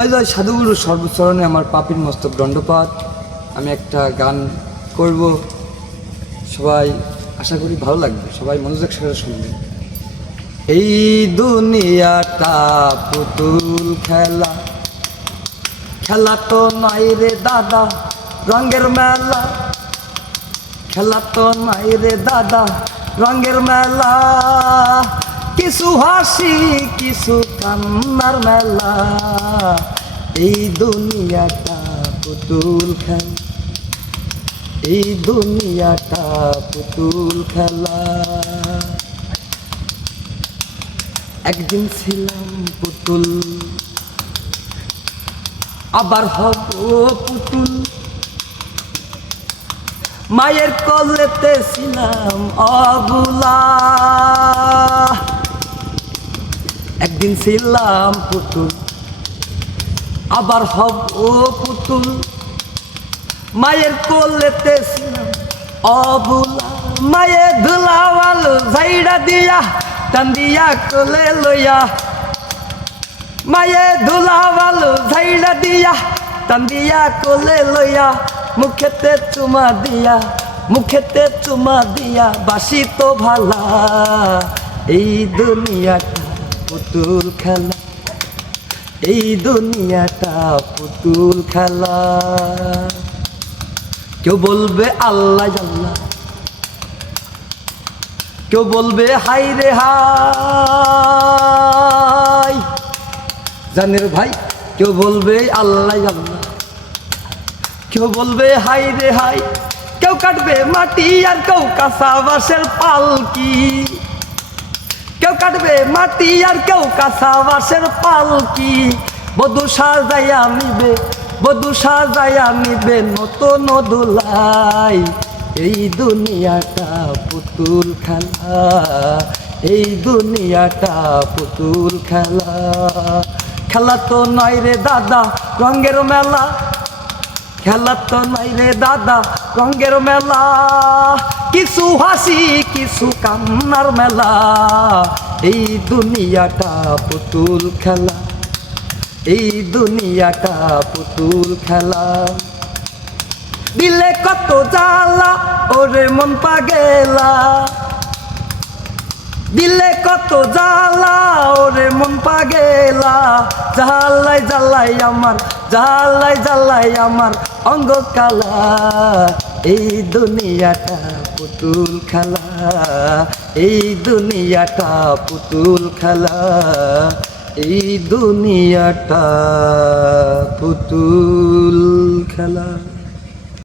জয় সাধুগুরু সর্বচরণে আমার পাপীর মস্তক দণ্ডপাত। আমি একটা গান করব, সবাই আশা করি ভালো লাগবে, সবাই মনোযোগ সহকারে শুনবে। এই দুনিয়াটা পুতুল খেলা, খেলা তো নাই রে দাদা রঙের মেলা, খেলা তো নাই রে দাদা রঙের মেলা, কিছু হাসি কিছু কান্নার মেলা। এই দুনিয়াটা পুতুল খেলা, এই দুনিয়াটা পুতুল খেলা। একদিন ছিলাম পুতুল, আবার হব পুতুল, মায়ের কোলেতে ছিলাম অবুলা। একদিন ছিলাম পুতুল, আবার হব পুতুল, মায়ের কোলেতে ছিলাম অবুলা। মায়ে ধুলাওয়াল ঝাইড়া দিয়া টান দিয়া কোলে লইয়া, মায়ে ধুলাওয়াল ঝাইড়া দিয়া টান দিয়া কোলে লইয়া, মুখেতে চুমা দিয়া, মুখেতে চুমা দিয়া বাসি তো ভালা। এই দুনিয়াটা পুতুল খেলা, এই দুনিয়াটা পুতুল খেলা। কেউ বলবে আল্লাহ আল্লাহ, কেউ বলবে হাই রে হাই জানের ভাই, কেউ বলবে আল্লাহ আল্লাহ, কেউ বলবে হাই রে হাই। কেউ কাটবে মাটি আর কেউ কাঁচা বাঁশের পালকি, কেউ কাটবে মাটি আর কেউ কাঁচা বাঁশের পালকি। বধূ সাজাইয়া নিবে, বধূ সাজাইয়া নিবে নতুন দোলাই। এই দুনিয়াটা পুতুল খেলা, এই দুনিয়াটা পুতুল খেলা। খেলা তো নয় রে দাদা রঙের মেলা, খেলা তো নাই রে দাদা রঙের মেলা, কিছু হাসি কিছু কান্নার মেলা। এই দুনিয়াটা পুতুল খেলা, এই দুনিয়াটা পুতুল খেলা। দিলে কত জ্বালা ওরে মন পাগেলা, দিলে কত জ্বালা ওরে মন পাগেলা। জ্বালাই জ্বালাই আমার, জ্বালাই জ্বালাই আমার অঙ্গ কালা। এই দুনিয়াটা পুতুল খেলা, এই দুনিয়াটা পুতুল খেলা, এই দুনিয়াটা পুতুল খেলা।